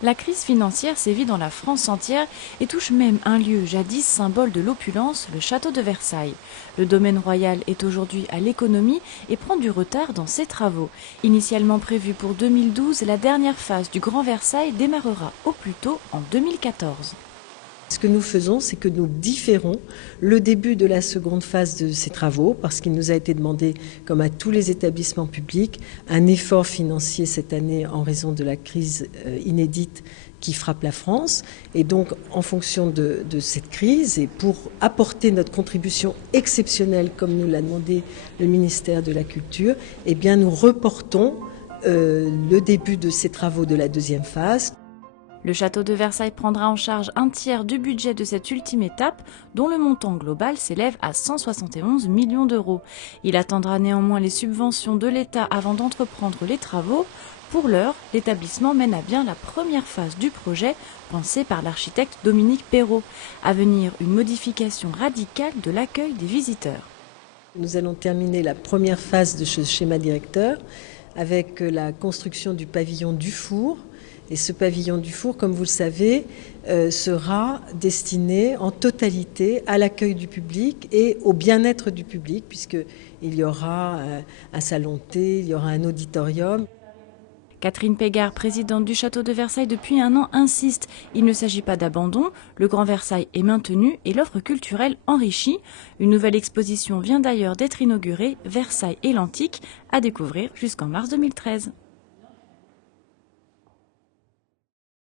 La crise financière sévit dans la France entière et touche même un lieu jadis symbole de l'opulence, le château de Versailles. Le domaine royal est aujourd'hui à l'économie et prend du retard dans ses travaux. Initialement prévu pour 2012, la dernière phase du Grand Versailles démarrera au plus tôt en 2014. Ce que nous faisons, c'est que nous différons le début de la seconde phase de ces travaux parce qu'il nous a été demandé, comme à tous les établissements publics, un effort financier cette année en raison de la crise inédite qui frappe la France. Et donc, en fonction de cette crise et pour apporter notre contribution exceptionnelle, comme nous l'a demandé le ministère de la Culture, eh bien, nous reportons le début de ces travaux de la deuxième phase. Le château de Versailles prendra en charge un tiers du budget de cette ultime étape, dont le montant global s'élève à 171 millions d'euros. Il attendra néanmoins les subventions de l'État avant d'entreprendre les travaux. Pour l'heure, l'établissement mène à bien la première phase du projet, pensé par l'architecte Dominique Perrault. À venir, une modification radicale de l'accueil des visiteurs. Nous allons terminer la première phase de ce schéma directeur avec la construction du pavillon Dufour. Et ce pavillon Dufour, comme vous le savez, sera destiné en totalité à l'accueil du public et au bien-être du public, puisqu'il y aura un salon de thé, il y aura un auditorium. Catherine Pégard, présidente du château de Versailles depuis un an, insiste. Il ne s'agit pas d'abandon, le Grand Versailles est maintenu et l'offre culturelle enrichie. Une nouvelle exposition vient d'ailleurs d'être inaugurée, Versailles et l'Antique, à découvrir jusqu'en mars 2013.